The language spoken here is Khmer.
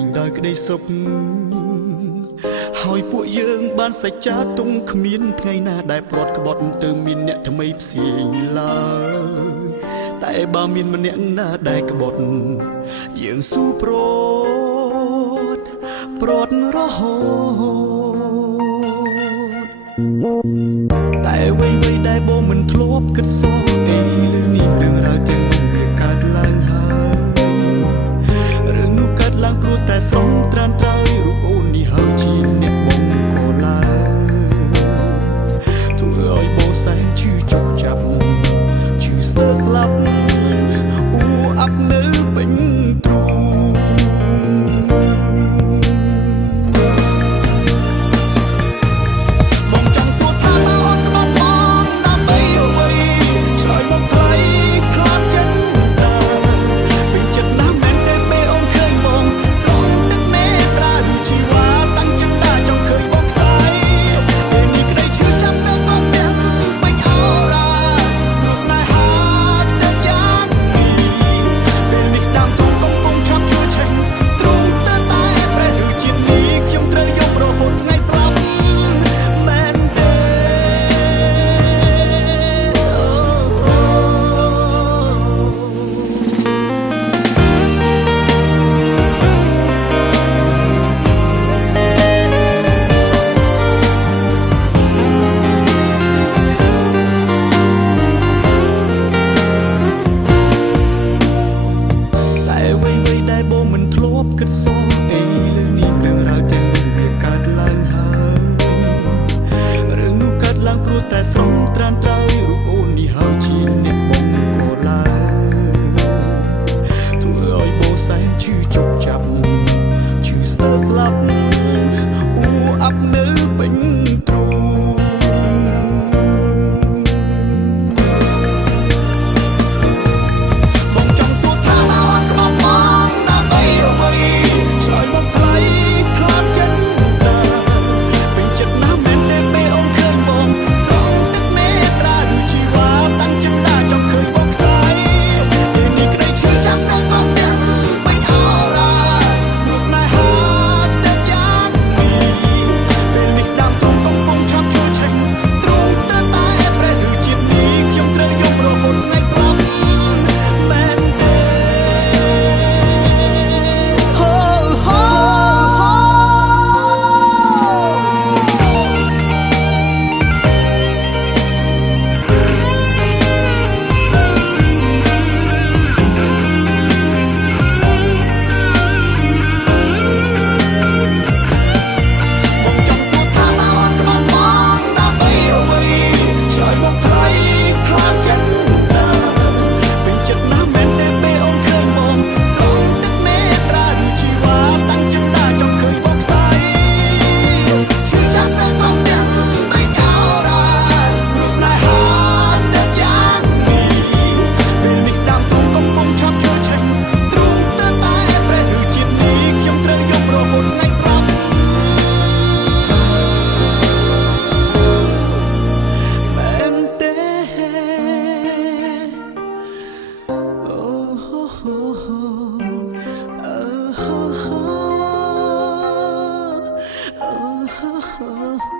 ញដោយក្តីសុខហើយពួកយើងបានសច្ចាទុំគ្មានថ្ងៃណាដែលព្រាត់ក្បត់ទៅមានអ្នកថ្មីផ្សេងឡើយតែបើមានម្នាក់ណាដែលក្បត់យើងស៊ូព្រាត់រហូតតែអ្វីៗដែលបងមិនធ្លាប់គិតសោះអីលើនេះរឿងរ៉ាវទាំងនោះវាកើតឡើងហើយរឿងនោះកើតឡើងព្រោះតែស្រងត្រានត្រើយរូបអូននេះហើយជាអ្នកបងក៏ឡើងធ្វើឲ្យបងសែនឈឺជប់ចាប់ឈឺស្ទើរស្លាប់អាប់នៅពេញទ្រូងបងចង់សួរថាតើអូនក្បត់បងដើម្បីអ្វីឆ្លើយមកថ្លៃខ្លាចចិត្តតាពេញចិត្តណាស់មែនទេពេលអូនឃើញបងស្រង់ទឹកមេត្រាជីវ៉ាតាំងចិត្តតាចង់ឃើញបងខ្សែពេលនេះក្តីឈឺចាំទៅក៏ទាំងពេញអោរានោះស្នេហាចិត្តយ៉ាងនេះតាមទូកំពុងឆាប់ជួយឆេញទ្រង់ស្ទើរតែប្រេះឬជាតិនេះខ្ញុំត្រូវយករហូតថ្ងៃស្លាប់មែនទេតែអ្វីៗដែលបងមិនធ្លាប់គិតសោះអីលើនេះរឿងរ៉ាវទាំងនោះវាកើតឡើងហើយរឿងនោះកើតឡើងព្រោះតែស្រងត្រានត្រើយរូបអូននេះហើយជាអ្នកបងក៏ឡើងធ្វើឲ្យបងសែនឈឺជប់ចាប់ឈឺស្ទើរស្លាប់អាប់នៅពេញទ្រូងបងចង់សួរថាតើអូនក្បត់បងដើម្បីអ្វីឆ្លើយមកថ្លៃខ្លាចចិត្តតាពេញចិត្តណាស់មែនទេពេលអូនឃើញបងស្រង់ទឹកមេត្រាជីវ៉ាតាំងចិត្តតាចង់ឃើញបងខ្សែពេលនេះក្តីឈឺចាំទៅក៏ទាំងពេញអោរានោះស្នេហាចិត្តយ៉ាងនេះពេលនេះតាមទូកំពុងឆាប់ជួយឆេញទ្រង់ស្ទើរតែប្រេះឬជាតិនេះខ្ញុំត្រូវយករហូតថ្ងៃស្លាប់មែនទេហូហូបងចង់សួរថាតើអូនក្បត់បងដើម្បីអ្វីឆ្លើយមកថ្លៃខ្លាចចិត្តតាពេញចិត្តណាស់មែនទេពេលអូនឃើញបងស្រង់ទឹកមេត្រាជីវ៉ាតាំងចិត្តតាចង់ឃើញបងខ្សែឈឺចាំទៅក៏ទាំងពេញអោរានោះស្នេហាចិត្តយ៉ាងនេះពេលនេះតាមទូកំពុងឆាប់ជួយឆេញទ្រង់ស្ទើរតែប្រេះឬជាតិនេះខ្ញុំត្រូវយករហូតថ្ងៃស្លាប់មែនទេអូហូហូហូអូហូហូអូហូហូ